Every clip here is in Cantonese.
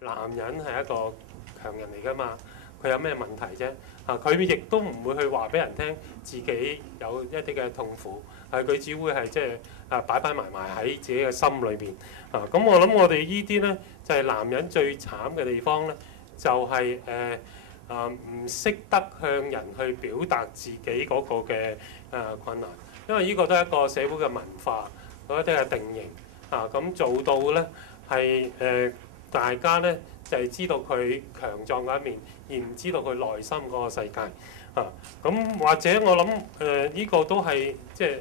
男人係一個強人嚟㗎嘛，佢有咩問題啫？佢亦都唔會去話俾人聽自己有一啲嘅痛苦，佢只會係即係擺埋喺自己嘅心裏邊。咁我諗我哋呢啲咧就係男人最慘嘅地方咧，就係唔識得向人去表達自己嗰個嘅困難，因為呢個都係一個社會嘅文化，嗰啲係定型咁做到咧係大家咧就係知道佢強壯嗰一面，而唔知道佢內心嗰個世界咁或者我諗呢個都係即係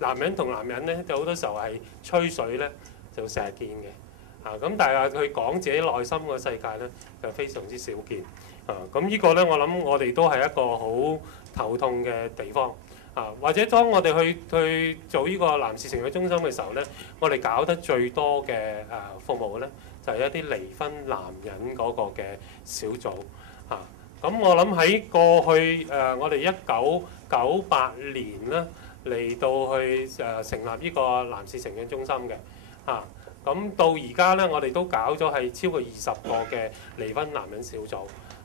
男人同男人咧，就好多時候係吹水咧，就成日見嘅咁但係佢講自己內心個世界咧，就非常之少見咁呢個咧，我諗我哋都係一個好頭痛嘅地方或者當我哋去做呢個男士成長中心嘅時候咧，我哋搞得最多嘅服務咧，就係一啲離婚男人嗰個嘅小組咁我諗喺過去我哋1998年咧嚟到去成立呢個男士成長中心嘅咁到而家咧，我哋都搞咗係超過20個嘅離婚男人小組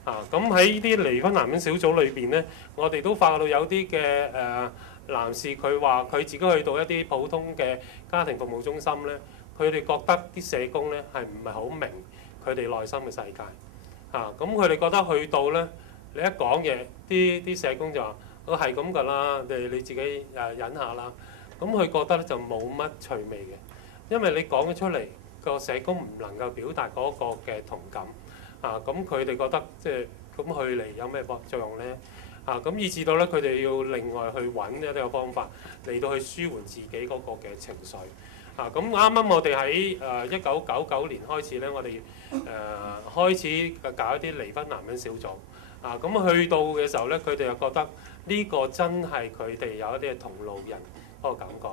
咁喺呢啲離婚男人小組裏邊咧，我哋都發覺到有啲嘅男士佢話佢自己去到一啲普通嘅家庭服務中心咧，佢哋覺得啲社工咧係唔係好明佢哋內心嘅世界咁佢哋覺得去到咧，你一講嘢，啲社工就話係咁㗎啦，你自己忍下啦。咁佢覺得咧就冇乜趣味嘅，因為你講咗出嚟，個社工唔能夠表達嗰個嘅同感咁佢哋覺得即係咁去嚟有咩作用咧咁以至到咧佢哋要另外去揾一啲嘅方法嚟到去舒緩自己嗰個嘅情緒咁啱啱我哋喺1999年開始咧，我哋開始搞一啲離婚男人小組咁去到嘅時候咧，佢哋又覺得呢個真係佢哋有一啲嘅同路人嗰個感覺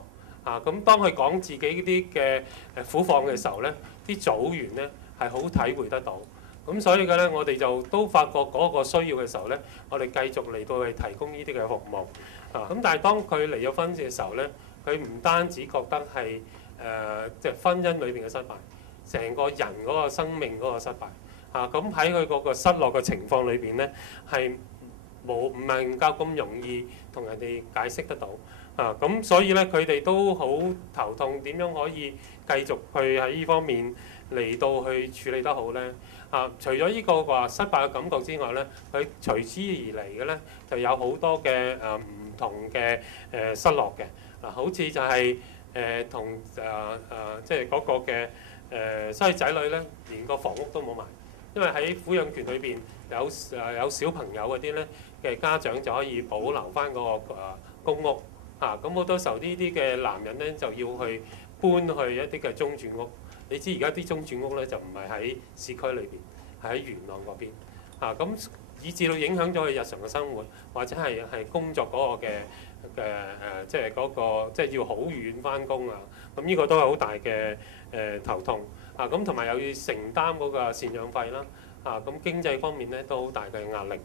咁當佢講自己啲嘅苦況嘅時候咧，啲組員咧係好體會得到。咁所以嘅咧，我哋就都發覺嗰個需要嘅時候咧，我哋繼續嚟到去提供呢啲嘅服務咁但係當佢離咗婚嘅時候咧，佢唔單止覺得係即係婚姻裏邊嘅失敗，成個人嗰個生命嗰個失敗咁喺佢嗰個失落嘅情況裏邊咧，係唔能夠咁容易同人哋解釋得到咁所以咧，佢哋都好頭痛，點樣可以繼續去喺呢方面嚟到去處理得好咧除咗呢個話失敗嘅感覺之外咧，佢隨之而嚟嘅咧就有好多嘅唔同嘅失落嘅好似就係同即係嗰個嘅失去仔女咧，連個房屋都冇埋，因為喺撫養權裏邊有小朋友嗰啲咧嘅家長就可以保留翻嗰個公屋咁好多時候呢啲嘅男人咧就要去搬去一啲嘅中轉屋。你知而家啲中轉屋咧就唔係喺市區裏邊，係喺元朗嗰邊咁以至到影響咗佢日常嘅生活，或者係工作嗰個嘅即係嗰個即係要好遠翻工咁呢個都係好大嘅頭痛咁同埋又要承擔嗰個贍養費啦咁經濟方面咧都好大嘅壓力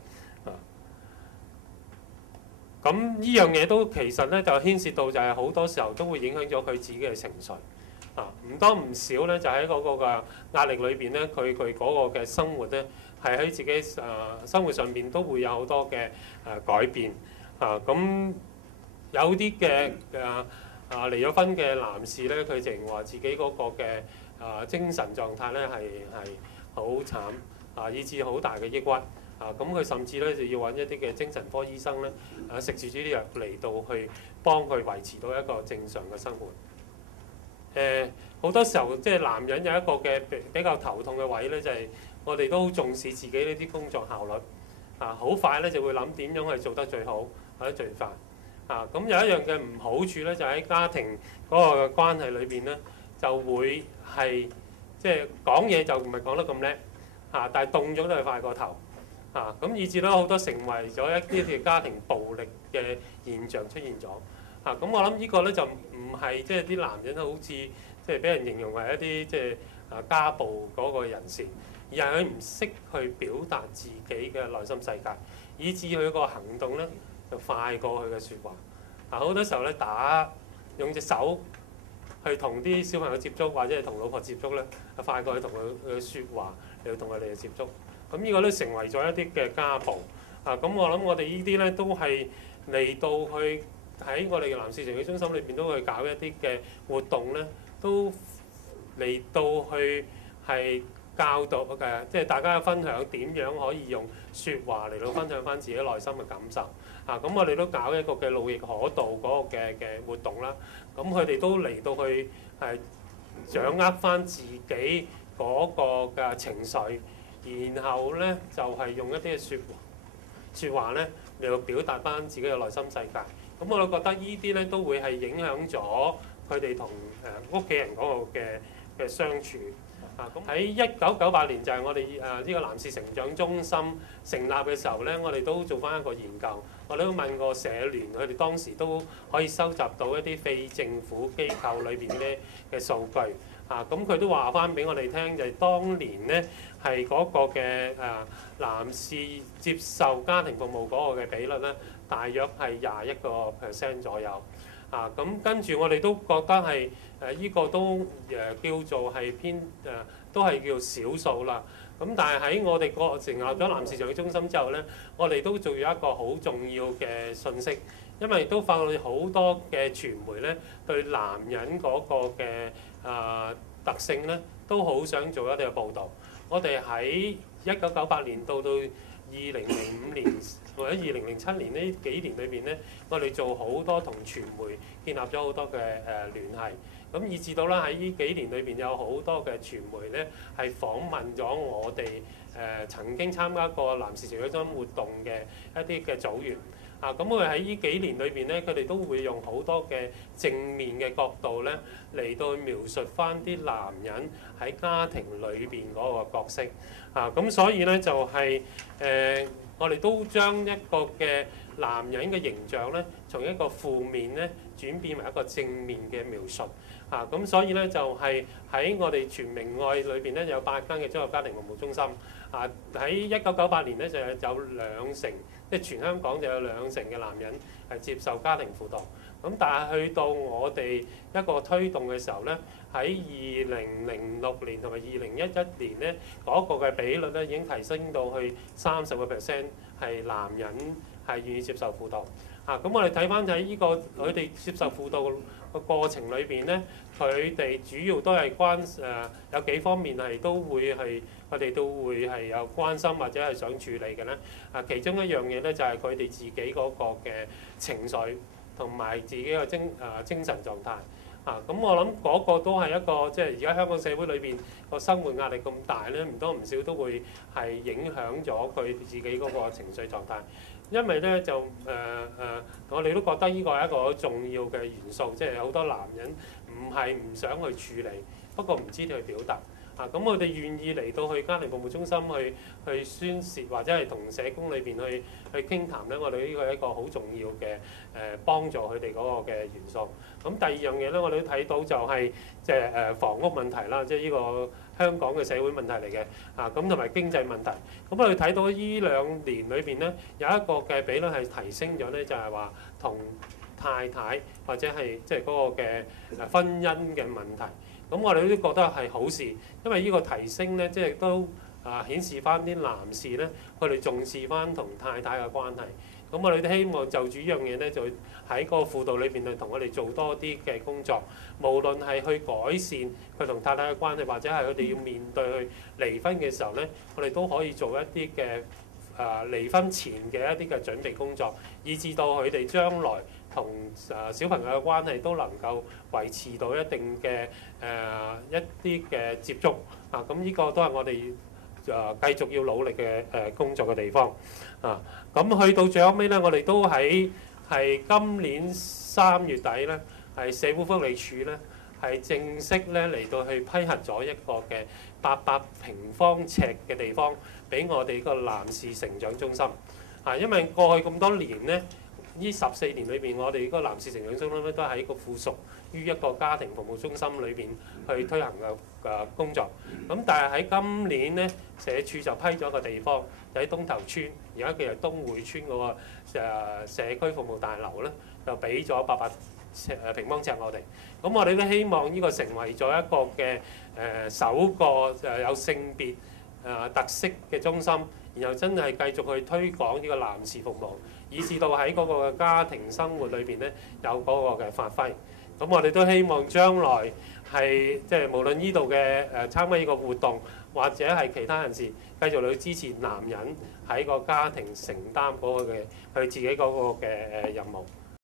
咁呢樣嘢都其實咧就牽涉到就係好多時候都會影響咗佢自己嘅情緒唔多唔少咧，就喺嗰個嘅壓力裏邊咧，佢嗰個嘅生活咧，係喺自己生活上邊都會有好多嘅改變咁有啲嘅離咗婚嘅男士咧，佢淨話自己嗰個嘅精神狀態咧係好慘以致好大嘅抑鬱咁佢甚至咧就要揾一啲嘅精神科醫生咧食住呢啲藥嚟到去幫佢維持到一個正常嘅生活。好多時候即係男人有一個嘅比較頭痛嘅位咧，就係我哋都好重視自己呢啲工作效率好快咧就會諗點樣去做得最好或者最快咁有一樣嘅唔好處咧，就喺家庭嗰個關係裏邊咧，就會係即係講嘢就唔係講得咁叻但係動咗都係快過頭咁以至到好多成為咗一啲嘅家庭暴力嘅現象出現咗。咁我諗呢個咧就唔係即係啲男人好似即係俾人形容為一啲即係家暴嗰個人士，而係佢唔識去表達自己嘅內心世界，以至佢個行動咧就快過佢嘅説話好多時候咧用隻手去同啲小朋友接觸，或者係同老婆接觸咧，快過去同佢説話嚟到同佢哋接觸。咁呢個都成為咗一啲嘅家暴。咁我諗我哋呢啲咧都係嚟到去喺我哋嘅男士情緒中心裏邊都去搞一啲嘅活動咧，都嚟到去係教導嘅，即係大家分享點樣可以用説話嚟到分享翻自己內心嘅感受。咁我哋都搞一個嘅路易可道嗰個嘅活動啦。咁佢哋都嚟到去係掌握翻自己嗰個嘅情緒，然後咧就係用一啲嘅説話咧嚟到表達翻自己嘅內心世界。咁我都覺得呢啲咧都會係影響咗佢哋同屋企人嗰個嘅相處。咁喺1998年就係我哋呢個男士成長中心成立嘅時候咧，我哋都做翻一個研究，我哋都問過社聯，佢哋當時都可以收集到一啲非政府機構裏邊嘅數據。咁佢都話翻俾我哋聽，就係當年咧係嗰個嘅男士接受家庭服務嗰個嘅比率咧，大約係21% 左右。咁跟住我哋都覺得係依個都叫做係偏都係叫少數啦。咁但係喺我哋成立咗男士情緒中心之後咧，我哋都做咗一個好重要嘅訊息，因為都發覺好多嘅傳媒咧對男人嗰個嘅特性咧都好想做一啲嘅報導。我哋喺1998年到2005年或者2007年呢幾年裏邊咧，我哋做好多同傳媒建立咗好多嘅聯繫，咁以至到啦喺呢幾年裏邊有好多嘅傳媒咧係訪問咗我哋曾經參加過男士情緒中心活動嘅一啲嘅組員。咁我哋喺呢幾年裏邊咧，佢哋都會用好多嘅正面嘅角度咧嚟到描述翻啲男人喺家庭裏邊嗰個角色。咁所以咧就係我哋都將一個嘅男人嘅形象咧，從一個負面咧轉變為一個正面嘅描述。咁所以咧就係喺我哋全明愛裏邊咧有8間嘅綜合家庭服務中心。喺1998年咧就有2成，即係全香港就有2成嘅男人係接受家庭輔導。咁但係去到我哋一個推動嘅時候咧，喺2006年同埋2011年咧，嗰個嘅比率咧已經提升到去30% 係男人係願意接受輔導。咁我哋睇翻喺呢個佢哋接受輔導個過程裏邊咧，佢哋主要都係有幾方面係都會係佢哋都會係有關心或者係想處理嘅咧。其中一樣嘢咧就係佢哋自己嗰個嘅情緒同埋自己嘅精神狀態。咁我諗嗰個都係一個即係而家香港社會裏邊個生活壓力咁大咧，唔多唔少都會係影響咗佢自己嗰個情緒狀態。因為咧就我哋都覺得呢個係一個好重要嘅元素，即係好多男人唔係唔想去處理，不過唔知點去表達。咁我哋願意嚟到去家庭服務中心去宣泄，或者係同社工裏邊去傾談咧，我哋呢個係一個好重要嘅幫助佢哋嗰個嘅元素。咁第二樣嘢咧，我哋都睇到就係即係房屋問題啦，即係呢個香港嘅社會問題嚟嘅。咁同埋經濟問題。咁我哋睇到呢2年裏邊咧，有一個嘅比率係提升咗咧，就係話同太太或者係即係嗰個嘅婚姻嘅問題。咁我哋都覺得係好事，因為呢個提升咧，即係都顯示翻啲男士咧，佢哋重視翻同太太嘅關係。咁我哋都希望就住呢樣嘢咧，就喺個輔導裏邊去同我哋做多啲嘅工作，無論係去改善佢同太太嘅關係，或者係佢哋要面對去離婚嘅時候咧，我哋都可以做一啲嘅離婚前嘅一啲嘅準備工作，以至到佢哋將來同小朋友嘅關係都能夠維持到一定嘅一啲嘅接觸。咁呢個都係我哋繼續要努力嘅工作嘅地方。咁去到最後尾咧，我哋都係今年3月底咧，係社會福利署咧係正式咧嚟到去批核咗一個嘅800平方尺嘅地方俾我哋個男士成長中心。因為過去咁多年咧，呢14年裏邊，我哋嗰個男士成長中心咧都喺個附屬於一個家庭服務中心裏邊去推行嘅工作。咁但係喺今年咧，社署就批咗個地方，就喺東頭村，而家叫做東匯村嗰個社區服務大樓咧，就俾咗800平方尺我哋。咁我哋都希望呢個成為咗一個嘅首個有性別特色嘅中心，然後真係繼續去推廣呢個男士服務，以至到喺嗰個家庭生活裏邊咧有嗰個嘅發揮。咁我哋都希望將來係即係無論呢度嘅參加呢個活動，或者係其他人士繼續去支持男人喺個家庭承擔嗰個嘅佢自己嗰個嘅任務。